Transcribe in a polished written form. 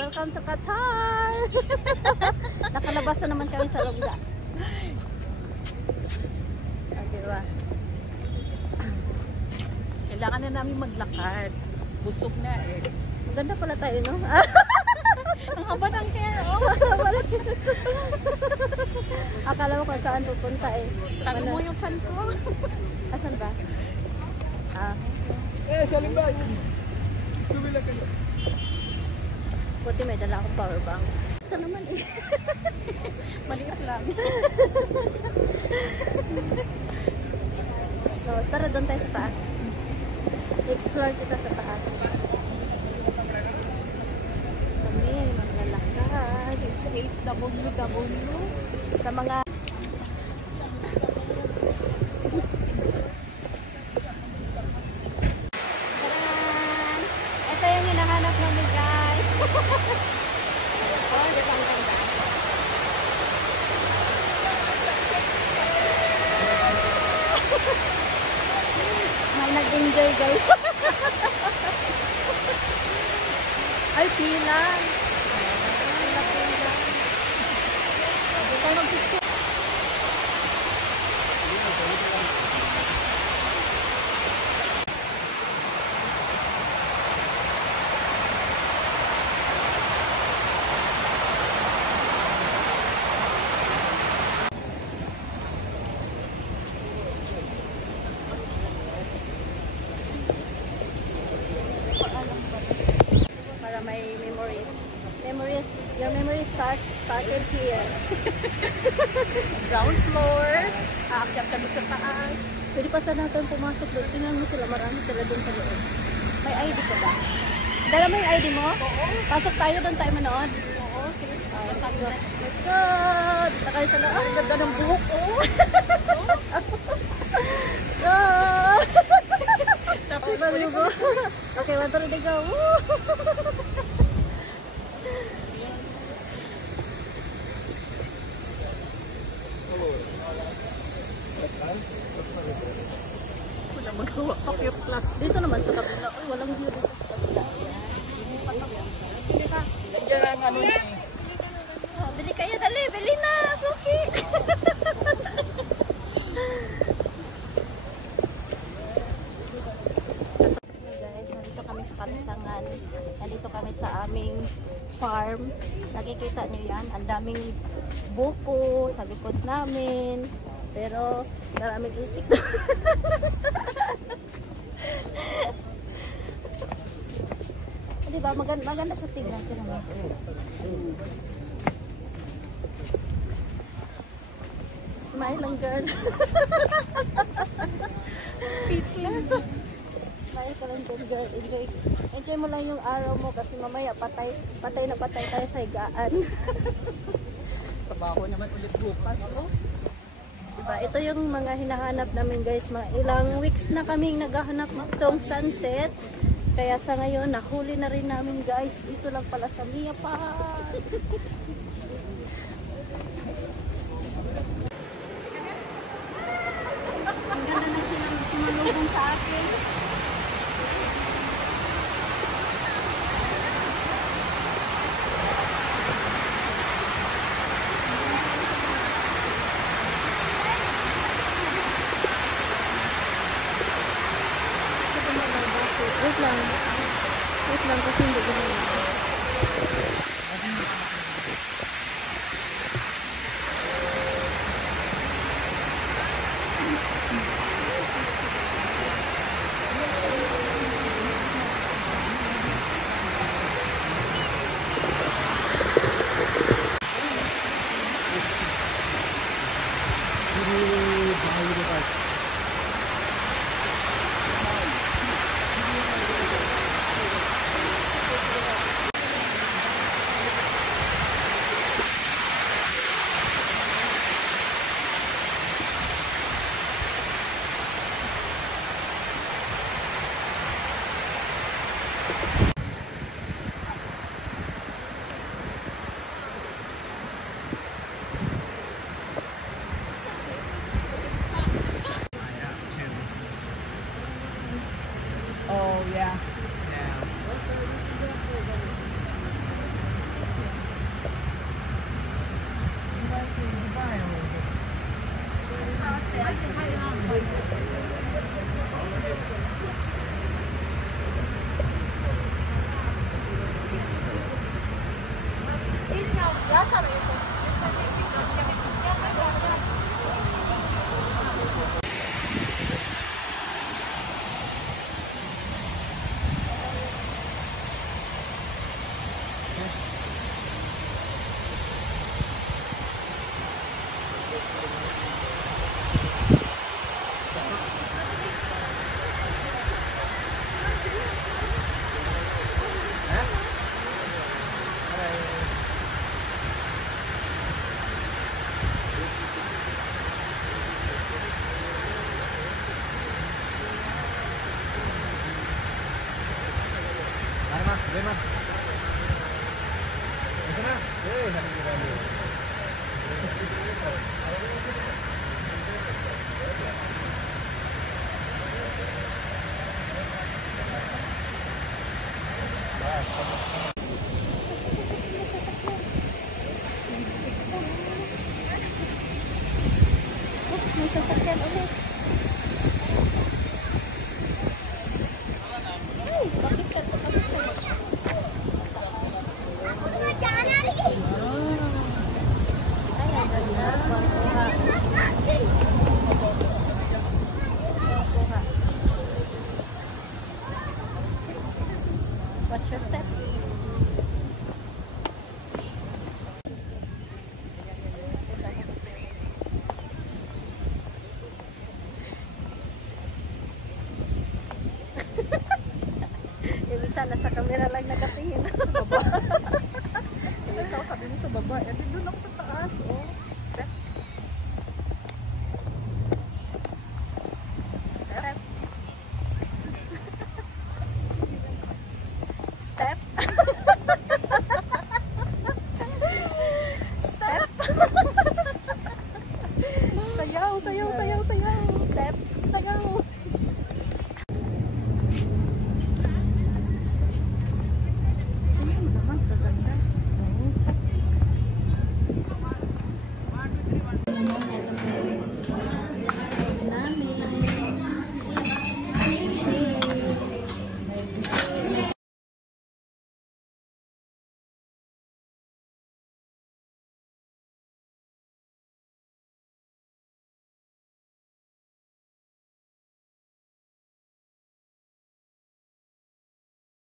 Welcome to Qatar! Nakalabas na naman kami sa loob. Diba? Kailangan na namin maglakad. Busog na eh. Maganda pala tayo, no? Ang haba ng hair, oh. Akala ko kung saan pupunta eh. Tago mo yung chan ko. Asan ba? Salim ba? Tumila ka na. Buti may dala akong power bank. Basta naman eh. Maliit lang. So, tara doon tayo sa taas. Explore kita sa taas. Kami, maglalakad. HWW. Sa mga... Taran! Ito yung hinahanap namin, guys. Oh, diba ang ganda? May nag-enjoy, guys. Ay, pilang. Ay, napilang. Hindi tayo mag-picture. Para may memories. Your memory started here. Ground floor. Aakyat kami sa taas. Pwede pa sa natin pumasok doon. Tingnan mo sila, marami sila doon sa loob. May ID ka ba? Dala mo yung ID mo? Oo. Pasok tayo doon tayo manood. Oo, sige. Let's go! Dito kayo sa loob. Ang ganda ng buhok ko. Go! Tapos Go! Okay, 1, 2, 3, go! Woo! wala magawa. Pakyot lang. Dito naman sa kabila. Uy, walang view dito sa kabila. Bili ka. Nandiyan ang ano eh. Oh, bili kayo, dali. Bili na. Suki. Guys, nandito kami sa Kalisangan. Nandito kami sa aming farm. Nakikita nyo yan. Ang daming buko sa likod namin. Pero maraming itik. Diba? Maganda siya tingnan. Smile lang, girl. Speechless. Smile ka lang, girl. Enjoy mo lang yung araw mo kasi mamaya patay na patay tayo sa higaan. Trabaho naman ulit bukas, oh. Diba? Ito yung mga hinahanap namin, guys. Mga ilang weeks na kaming naghahanap ng sunset. Kaya sa ngayon, nahuli na rin namin, guys. Dito lang pala sa Mia Park. Ang ganda na silang sumalubong sa akin. Wait lang kasi hindi ko na. May sasakyan ulit. Ay, bakit ka ito? Ay, ang ganda. What's your step? Yung isa nasa camera lang nakatingin. Sa baba. Ikaw sabi mo sa baba. Eh, doon ako sa taas. Oh. Step. Step. Step.